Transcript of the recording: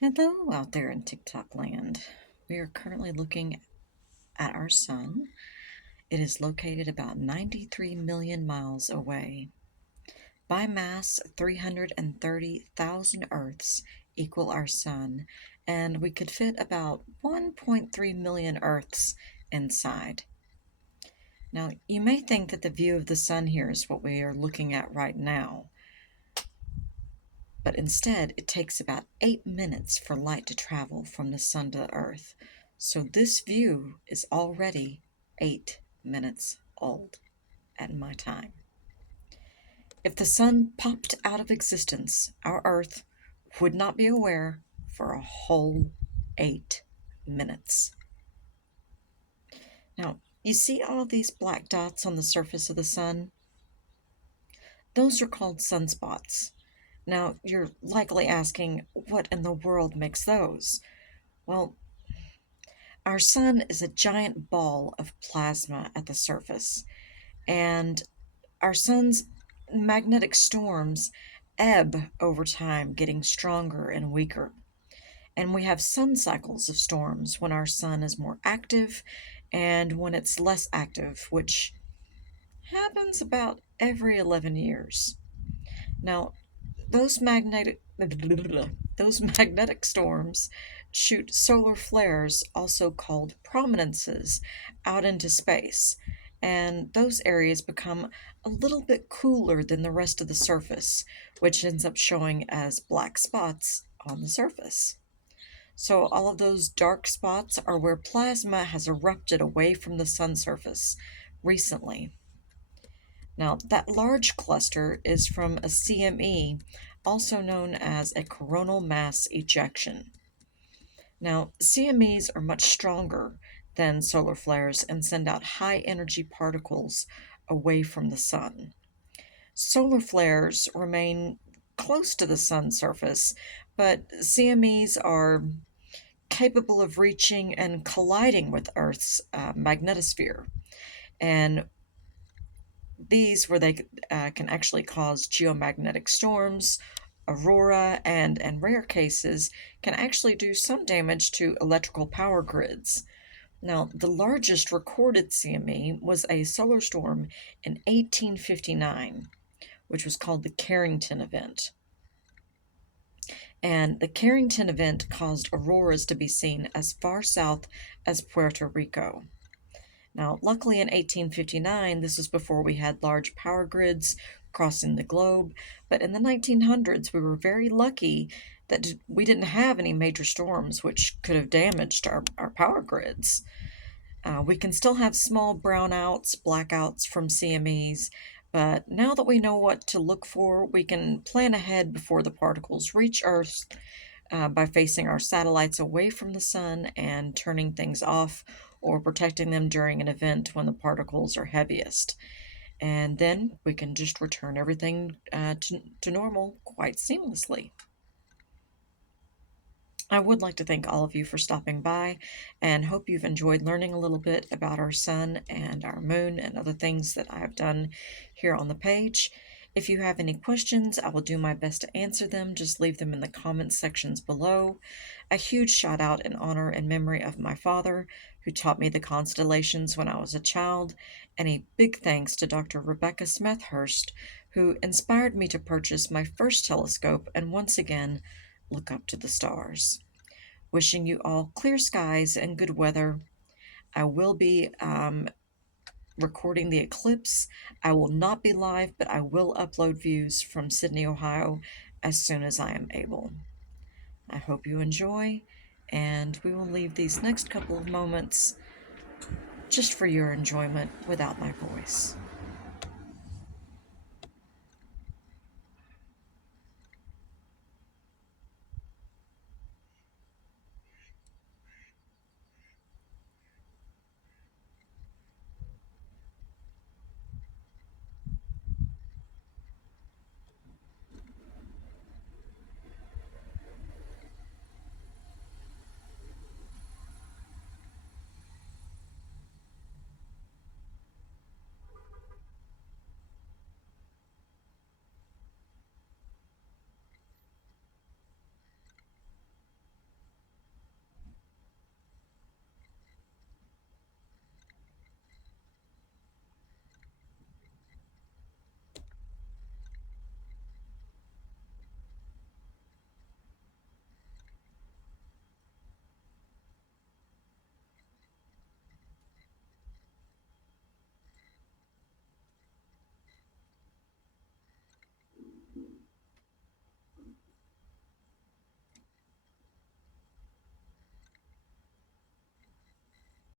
Hello out there in TikTok land. We are currently looking at our sun. It is located about 93 million miles away. By mass, 330,000 Earths equal our sun, and we could fit about 1.3 million Earths inside. Now, you may think that the view of the sun here is what we are looking at right now, but instead it takes about 8 minutes for light to travel from the sun to the earth. So this view is already 8 minutes old at my time. If the sun popped out of existence, our earth would not be aware for a whole 8 minutes. Now, you see all of these black dots on the surface of the sun? Those are called sunspots. Now, you're likely asking, what in the world makes those? Well, our sun is a giant ball of plasma at the surface, and our sun's magnetic storms ebb over time, getting stronger and weaker. And we have sun cycles of storms when our sun is more active and when it's less active, which happens about every 11 years. Now, those magnetic those magnetic storms shoot solar flares, also called prominences, out into space, and those areas become a little bit cooler than the rest of the surface, which ends up showing as black spots on the surface. So all of those dark spots are where plasma has erupted away from the sun surface recently. Now, that large cluster is from a CME, also known as a coronal mass ejection. Now, CMEs are much stronger than solar flares and send out high energy particles away from the sun. Solar flares remain close to the sun's surface, but CMEs are capable of reaching and colliding with Earth's magnetosphere. And these, where they can actually cause geomagnetic storms, aurora, and in rare cases, can actually do some damage to electrical power grids. Now, the largest recorded CME was a solar storm in 1859, which was called the Carrington event. And the Carrington event caused auroras to be seen as far south as Puerto Rico. Now, luckily in 1859, this was before we had large power grids crossing the globe, but in the 1900s, we were very lucky that we didn't have any major storms which could have damaged our power grids. We can still have small brownouts, blackouts from CMEs, but now that we know what to look for, we can plan ahead before the particles reach Earth by facing our satellites away from the sun and turning things off or protecting them during an event when the particles are heaviest. And then we can just return everything to normal quite seamlessly. I would like to thank all of you for stopping by and hope you've enjoyed learning a little bit about our sun and our moon and other things that I have done here on the page. If you have any questions, I will do my best to answer them. Just leave them in the comments sections below. A huge shout out in honor and memory of my father, who taught me the constellations when I was a child, and a big thanks to Dr. Rebecca Smethurst, who inspired me to purchase my first telescope and once again look up to the stars. Wishing you all clear skies and good weather. I will be recording the eclipse. I will not be live, but I will upload views from Sydney, Ohio as soon as I am able. I hope you enjoy, and we will leave these next couple of moments just for your enjoyment without my voice.